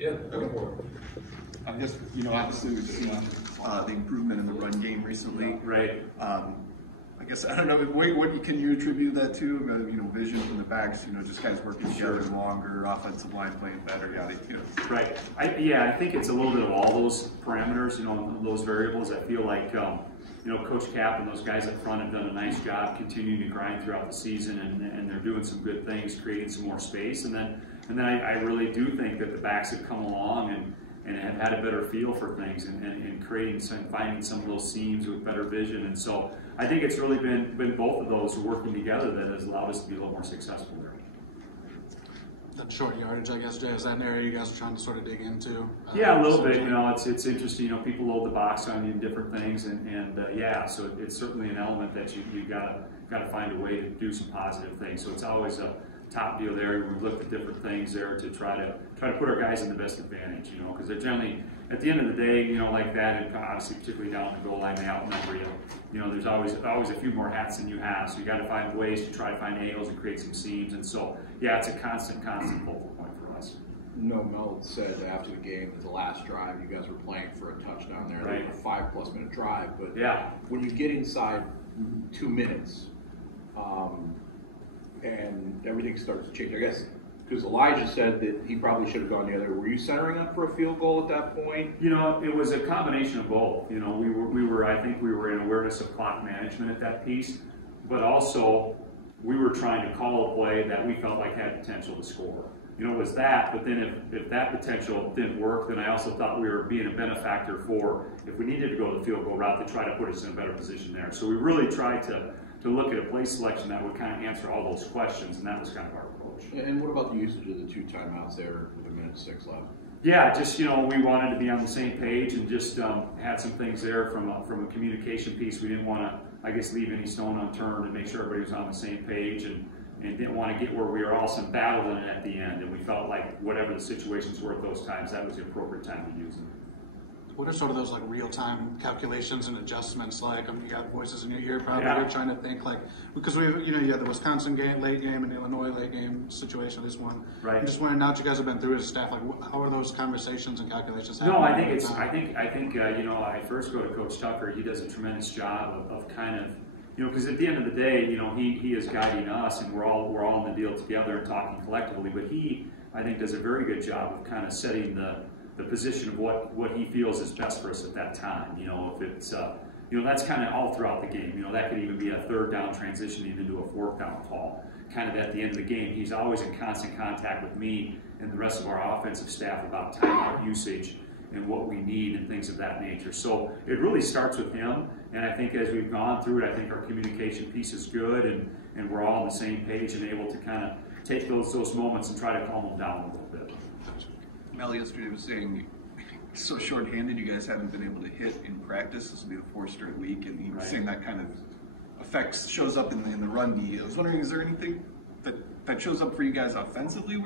Yeah, go for it. I guess, obviously we've seen the improvement in the run game recently. Right. I guess, I don't know, what can you attribute that to? Vision from the backs, just guys working together longer, offensive line playing better, Right. I think it's a little bit of all those parameters, those variables. I feel like, Coach Cap and those guys up front have done a nice job continuing to grind throughout the season, and they're doing some good things, creating some more space. And then I really do think that the backs have come along and have had a better feel for things and finding some of those seams with better vision. And so I think it's really been both of those working together that has allowed us to be a little more successful there. That short yardage, I guess, Jay, is that an area you guys are trying to sort of dig into? Yeah, a little bit. It's interesting. People load the box on you in different things, so it's certainly an element that you gotta find a way to do some positive things. So it's always a top deal there. We've looked at different things there to try to put our guys in the best advantage. Because they're generally, at the end of the day, like that, and obviously particularly down the goal line, they outnumber you. There's always a few more hats than you have, so you got to find ways to try to find angles and create some seams. And so, it's a constant focal point for us. Mel said after the game that the last drive you guys were playing for a touchdown there, right. Like a 5+ minute drive. But when you get inside 2 minutes, and everything starts to change, I guess. Because Elijah said that he probably should have gone the other way. Were you centering up for a field goal at that point? It was a combination of both. I think we were in awareness of clock management at that piece, but also we were trying to call a play that we felt like had potential to score. It was that, but then if that potential didn't work, then I also thought we were being a benefactor for, if we needed to go the field goal route, to try to put us in a better position there. So we really tried to look at a play selection that would kind of answer all those questions, and that was kind of our approach. And what about the usage of the 2 timeouts there with 1:06 left? Yeah, just, we wanted to be on the same page and just had some things there from a communication piece. We didn't want to, leave any stone unturned and make sure everybody was on the same page, and didn't want to get where we were all some battling at the end. And we felt like whatever the situations were at those times, that was the appropriate time to use them. What are sort of those real-time calculations and adjustments like? You got voices in your ear probably. You're trying to think because you had the Wisconsin late game and the Illinois late game situation. This one, right? I'm just wondering, now that you guys have been through as a staff, how are those conversations and calculations happening? No, I think I first go to Coach Tucker. He does a tremendous job of kind of, because at the end of the day, he is guiding us, and we're all in the deal together and talking collectively. But he, I think, does a very good job of kind of setting the position of what he feels is best for us at that time. If it's that's kind of all throughout the game. That could even be a 3rd down transitioning into a 4th down call. Kind of at the end of the game, he's always in constant contact with me and the rest of our offensive staff about timeout usage and what we need and things of that nature. So it really starts with him, and I think as we've gone through it, I think our communication piece is good, and we're all on the same page and able to kind of take those moments and try to calm them down a little bit. Mel yesterday was saying, so short-handed, you guys haven't been able to hit in practice. This will be the 4th straight week, and he was saying that kind of shows up in the run D. I was wondering, is there anything that shows up for you guys offensively,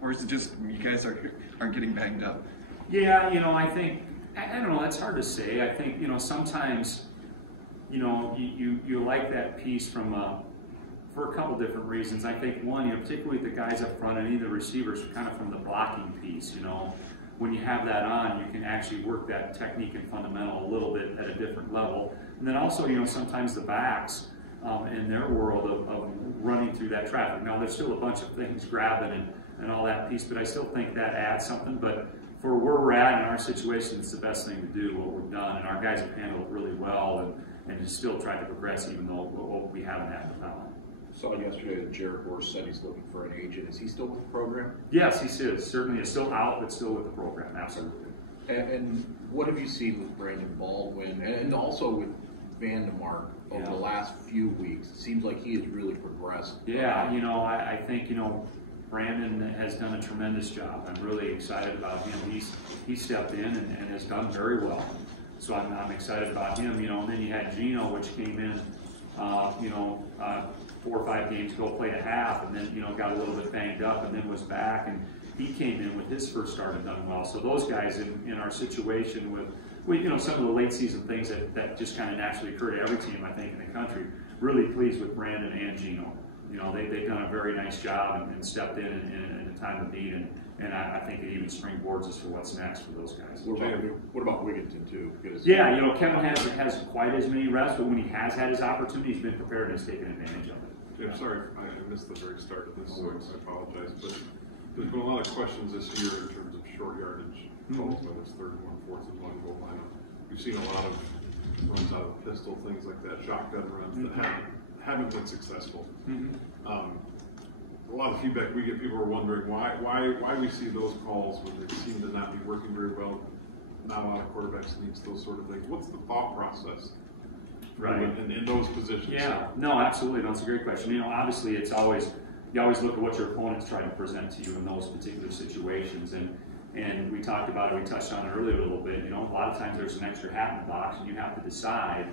or is it just you guys aren't getting banged up? Yeah, I think, I don't know, that's hard to say. I think, sometimes, you like that piece for a couple different reasons. I think one, particularly with the guys up front and any of the receivers, kind of from the blocking piece, when you have that on, you can actually work that technique and fundamental a little bit at a different level. And then also, sometimes the backs in their world of running through that traffic. Now, there's still a bunch of things grabbing and all that piece, but I still think that adds something. But for where we're at in our situation, it's the best thing to do, what we've done. And our guys have handled it really well and just still tried to progress, even though we haven't had the talent. Saw yesterday that Jared Horst said he's looking for an agent. Is he still with the program? Yes, he is. Certainly, he's still out, but still with the program. Absolutely. And what have you seen with Brandon Baldwin and also with Vandemark over the last few weeks? It seems like he has really progressed. Yeah, I think Brandon has done a tremendous job. I'm really excited about him. He stepped in and has done very well. So I'm excited about him. And then you had Gino, which came in, 4 or 5 games ago, played a half, and then got a little bit banged up, and then was back, and he came in with his first start and done well. So those guys in our situation with some of the late season things that just kind of naturally occur to every team, I think, in the country, really pleased with Brandon and Gino. They've done a very nice job and stepped in a time of need And I think it even springboards us for what's next for those guys. What about Wigginton too? Because yeah, you know, Kevin hasn't quite as many reps, but when he has had his opportunity, he's been prepared and has taken advantage of it. I'm sorry, I missed the very start of this, so I apologize. But there's been a lot of questions this year in terms of short yardage calls, whether it's 3rd and 1, 4th and 1 goal lineup. We've seen a lot of runs out of the pistol, things like that, shotgun runs that haven't been successful. A lot of feedback we get, people are wondering why we see those calls when they seem to not be working very well. Not a lot of quarterback sneaks, those sort of things. What's the thought process? Right. In those positions. Yeah, no, absolutely. That's a great question. You know, obviously you always look at what your opponent's trying to present to you in those particular situations. And we talked about it, we touched on it earlier a little bit. You know, a lot of times there's an extra hat in the box and you have to decide,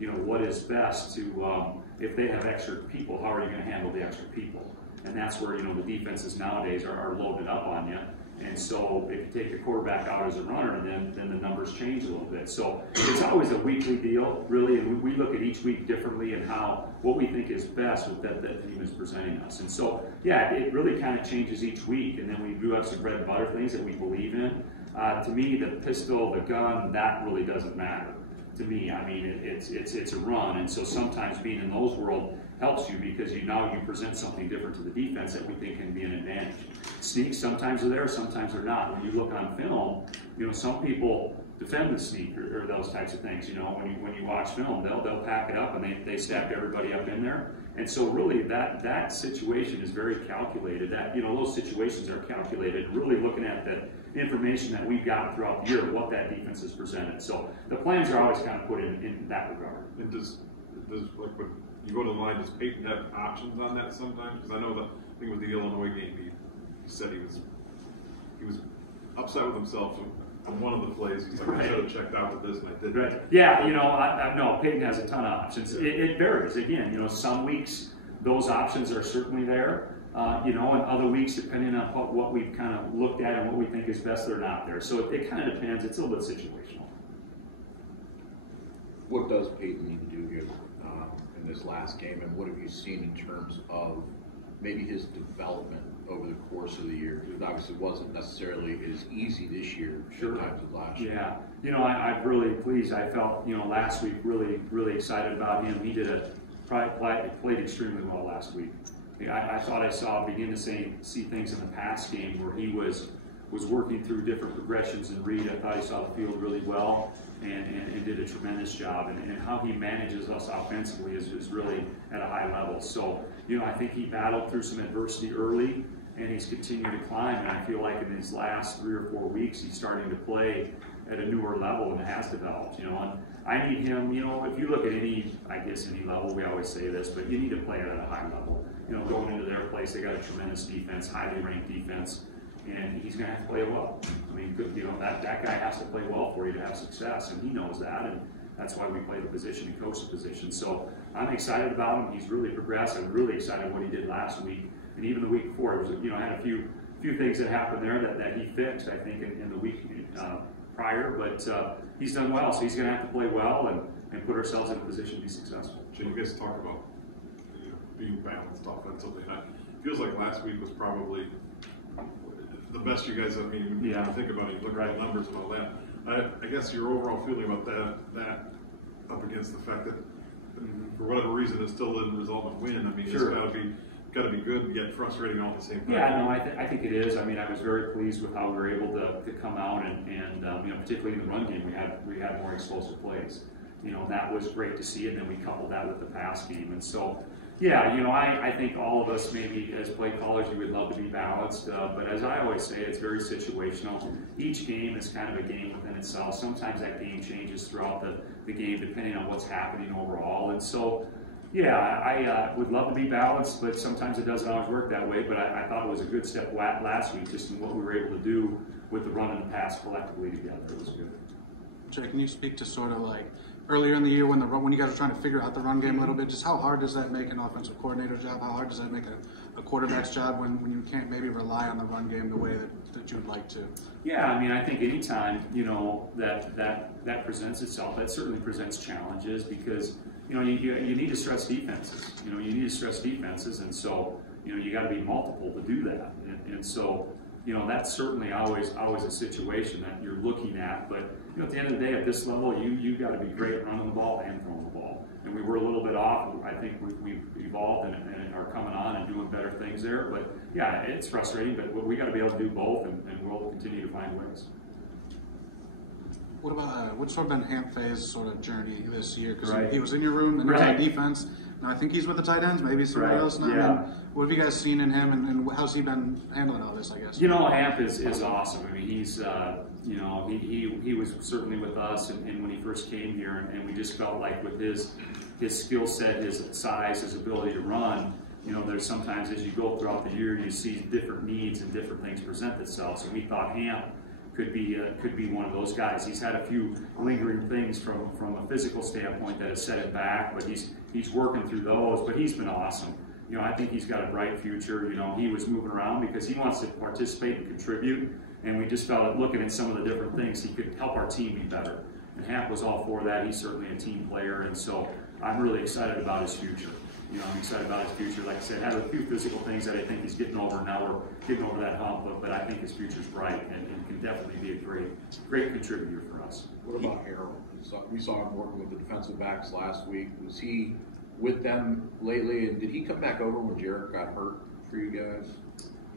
you know, what is best to, if they have extra people, how are you going to handle the extra people? And that's where, you know, the defenses nowadays are loaded up on you. And so if you take the quarterback out as a runner, then the numbers change a little bit. So it's always a weekly deal, really, and we look at each week differently and what we think is best with that team is presenting us. And so, yeah, it really kind of changes each week, and then we do have some bread and butter things that we believe in. To me, the pistol, the gun, that really doesn't matter. To me, I mean, it's a run, and so sometimes being in those worlds helps you because you present something different to the defense that we think can be an advantage. Sneaks sometimes are there, sometimes they're not. When you look on film, you know, some people defend the sneak or those types of things. You know, when you watch film, they'll pack it up and they stack everybody up in there. And so really that situation is very calculated. That, you know, those situations are calculated, really looking at the information that we've got throughout the year, what that defense has presented. So the plans are always kind of put in that regard. And does like when you go to the line, does Peyton have options on that sometimes? Because I know I think with the Illinois game, he said he was upset with himself on one of the plays. He's like, I should have checked out with this, and I didn't. Right. Yeah, you know, no, Peyton has a ton of options. It varies. Again, you know, some weeks those options are certainly there. You know, and other weeks, depending on what we've kind of looked at and what we think is best, they're not there. So it kind of depends. It's a little bit situational. What does Peyton need to do here in this last game, and what have you seen in terms of maybe his development over the course of the year? It obviously wasn't necessarily as easy this year as last year. Yeah, you know, I'm really pleased. I felt, you know, last week really excited about him. He played extremely well last week. I thought I begin to see things in the pass game where he was working through different progressions and read. I thought he saw the field really well and did a tremendous job. And how he manages us offensively is really at a high level. So, you know, I think he battled through some adversity early, and he's continued to climb. And I feel like in these last 3 or 4 weeks, he's starting to play at a newer level and has developed. You know, and I need him. You know, if you look at any level, we always say this, but you need to play at a high level. You know, going into their place, they got a tremendous defense, highly ranked defense, and he's going to have to play well. I mean, you know, that guy has to play well for you to have success, and he knows that, and that's why we play the position and coach the position. So I'm excited about him. He's really progressed. I'm really excited what he did last week, and even the week before. It was, you know, had a few things that happened there that he fixed, I think, in the week prior, but he's done well, so he's going to have to play well and put ourselves in a position to be successful. Jim, you guys talk about being balanced offensively. It feels like last week was probably the best you guys. I mean, when you think about it, you look at the numbers and all that. I guess your overall feeling about that up against the fact that for whatever reason it still didn't result in a win. I mean, sure. It's got to be good and yet frustrating all at the same time. Yeah, no, I think it is. I mean, I was very pleased with how we were able to come out and you know, particularly in the run game, we had more explosive plays. You know, that was great to see, and then we coupled that with the pass game, and so. Yeah, you know, I think all of us maybe as play callers, we would love to be balanced, but as I always say, it's very situational. Each game is kind of a game within itself. Sometimes that game changes throughout the game depending on what's happening overall. And so, yeah, I would love to be balanced, but sometimes it doesn't always work that way. But I thought it was a good step last week just in what we were able to do with the run and the pass collectively together. It was good. Jay, can you speak to sort of like earlier in the year when you guys were trying to figure out the run game a little bit, just how hard does that make an offensive coordinator's job? How hard does that make a quarterback's job when you can't maybe rely on the run game the way that you'd like to? Yeah, I mean, I think anytime, you know, that presents itself, that certainly presents challenges because, you know, you need to stress defenses. You know, you need to stress defenses, and so, you know, you got to be multiple to do that. And so, that's certainly always a situation that you're looking at. But at the end of the day, at this level, you got to be great running the ball and throwing the ball. And we were a little bit off. I think we've evolved and are coming on and doing better things there. But yeah, it's frustrating. But we got to be able to do both, and we'll continue to find ways. What about what's sort of been Hamp Fay's sort of journey this year? Because Right. he was in your room, then he was on Right. defense. Now I think he's with the tight ends, maybe somewhere Right. else now. Yeah. And what have you guys seen in him, and how's he been handling all this? I guess. Hamp is awesome. I mean, he's he was certainly with us, and when he first came here, and we just felt like with his skill set, his size, his ability to run. There's sometimes as you go throughout the year, you see different needs and different things present themselves. So we thought Hamp could be one of those guys. He's had a few lingering things from a physical standpoint that has set him back, but he's working through those. But he's been awesome. I think he's got a bright future. He was moving around because he wants to participate and contribute, and we just felt looking at some of the different things he could help our team be better. And Hamp was all for that. He's certainly a team player, and so I'm really excited about his future. I'm excited about his future. Like I said, had a few physical things that I think he's getting over. Now we're getting over that hump, but I think his future's bright and can definitely be a great contributor for us. What about Harold? We saw him working with the defensive backs last week. Was he with them lately? And did he come back over when Jarrett got hurt for you guys?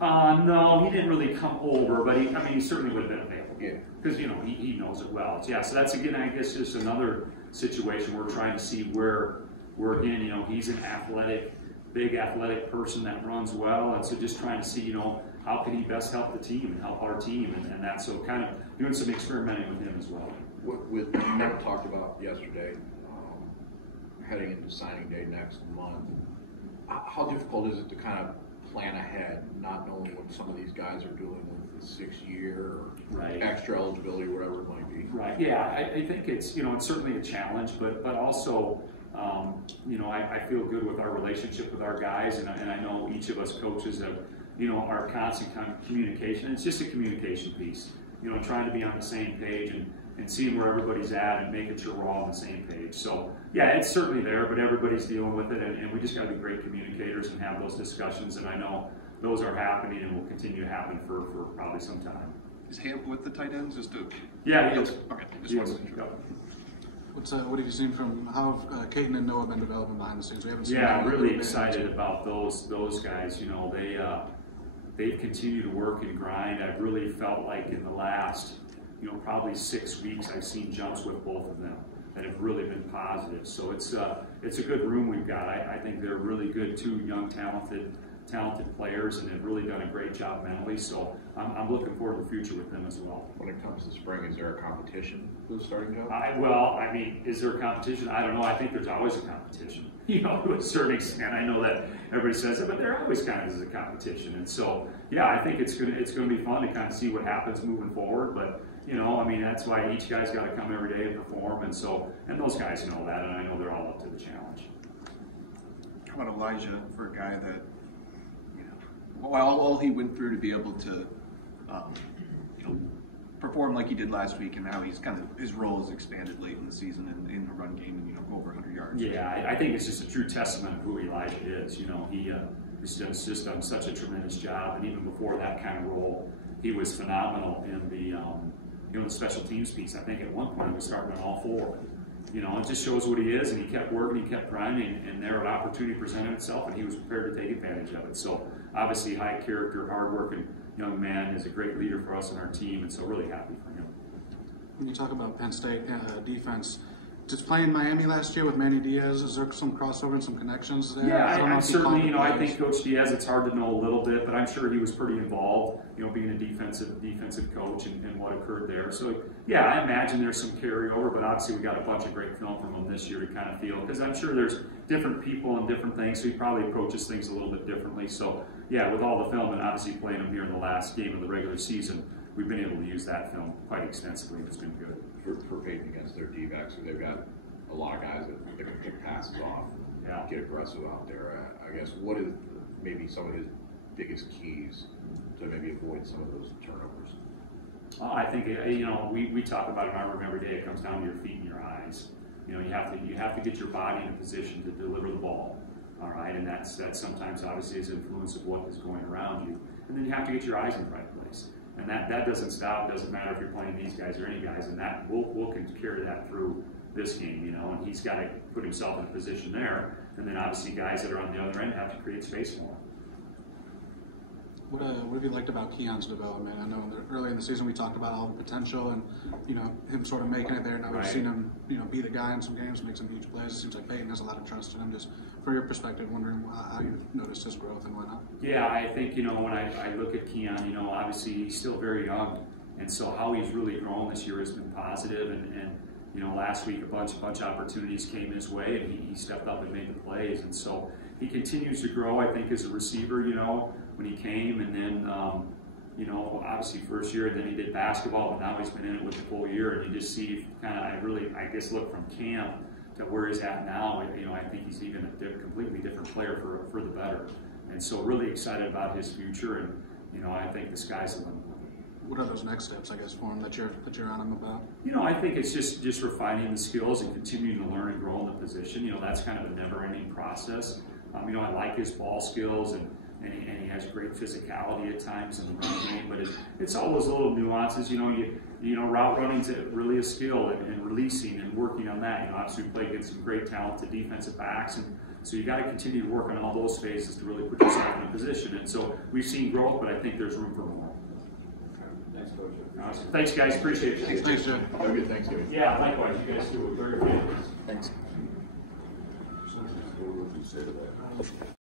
No, he didn't really come over, but he certainly would have been available. Yeah. Because he knows it well. So that's again, I guess, just another situation we're trying to see where again, he's an big athletic person that runs well, and so just trying to see, how can he best help the team and help our team, and that's so kind of doing some experimenting with him as well. You never talked about yesterday, heading into signing day next month. How difficult is it to kind of plan ahead, not knowing what some of these guys are doing with the 6-year or Right. extra eligibility, whatever it might be? Right. Yeah, I think it's it's certainly a challenge, but also I feel good with our relationship with our guys, and I know each of us coaches have our constant communication. It's just a communication piece, trying to be on the same page and seeing where everybody's at and making sure we're all on the same page. So yeah, it's certainly there, but everybody's dealing with it, and we just got to be great communicators and have those discussions. And I know those are happening and will continue to happen for probably some time. Is Hamp with the tight ends? Yeah, he is. Okay. Yes. What have you seen from how have Caden and Noah been developing behind the scenes? We haven't seen Yeah, that I'm in a really little bit. excited about those guys. They've continued to work and grind. I've really felt like in the last, probably 6 weeks, I've seen jumps with both of them that have really been positive. So it's a good room we've got. I think they're really good, two young, talented players, and have really done a great job mentally. So I'm looking forward to the future with them as well. When it comes to spring, is there a competition for the starting job? Is there a competition? I don't know. I think there's always a competition. To a certain extent. I know that everybody says it, but there always kind of is a competition. And so, yeah, I think it's gonna be fun to kind of see what happens moving forward. But that's why each guy's got to come every day and perform. And those guys know that, and I know they're all up to the challenge. How about Elijah, for a guy that, all he went through to be able to, perform like he did last week, and how he's his role has expanded late in the season in the run game, and over 100 yards. Yeah, I think it's just a true testament of who Elijah is. He's just done such a tremendous job, and even before that kind of role, he was phenomenal in the special teams piece. I think at one point he was starting on all four. It just shows what he is, and he kept working, he kept grinding, and there an opportunity presented itself, and he was prepared to take advantage of it. So obviously, high character, hardworking young man, is a great leader for us and our team, and so really happy for him. When you talk about Penn State defense, just playing Miami last year with Manny Diaz, is there some crossover and some connections there? Yeah, I certainly, I players. think Coach Diaz, it's hard to know a little bit, but I'm sure he was pretty involved, being a defensive coach and what occurred there. So, yeah, I imagine there's some carryover, but obviously we got a bunch of great film from him this year to kind of feel, because I'm sure there's different people and different things, so he probably approaches things a little bit differently. So, yeah, with all the film and obviously playing him here in the last game of the regular season, we've been able to use that film quite extensively. It's been good. For Peyton against their D-backs, so they've got a lot of guys that can pick passes off, and get aggressive out there. I guess, what is maybe some of his biggest keys to maybe avoid some of those turnovers? I think we talk about in our room every day. It comes down to your feet and your eyes. You have to get your body in a position to deliver the ball. All right, and that's sometimes obviously is influence of what is going around you. and then you have to get your eyes in the right place. And that doesn't stop. Doesn't matter if you're playing these guys or any guys, and that we'll carry that through this game, you know. And he's got to put himself in a position there, and then obviously guys that are on the other end have to create space for him. What have you liked about Keon's development? I know early in the season we talked about all the potential and, you know, him sort of making it there. Now we've seen him, you know, be the guy in some games, make some huge plays. It seems like Peyton has a lot of trust in him. Just for your perspective, wondering how you've noticed his growth and why not. Yeah, I think, you know, when I look at Keon, you know, obviously he's still very young, and so how he's really grown this year has been positive. And you know, last week a bunch of opportunities came his way, and he stepped up and made the plays, and so he continues to grow. I think as a receiver, you know, when he came, and then you know, obviously first year, then he did basketball, but now he's been in it with the full year, and you just see kind of, I guess look from camp to where he's at now. You know, I think he's even a completely different player for the better, and so really excited about his future, and you know, I think the sky's the limit. What are those next steps, I guess, for him that you're on him about? You know, I think it's just refining the skills and continuing to learn and grow in the position. You know, that's kind of a never-ending process. You know, I like his ball skills, and he has great physicality at times in the running game, but it's all those little nuances. You know, route running's really a skill, and releasing and working on that. You know, obviously we play against some great talented defensive backs, and so you got to continue to work on all those phases to really put yourself in a position. And so we've seen growth, but I think there's room for more. Thanks, Coach. Awesome. Thanks, guys. Appreciate it. Thanks, Jim. Have a good Thanksgiving. Yeah, likewise. You guys do. Very good. Thanks.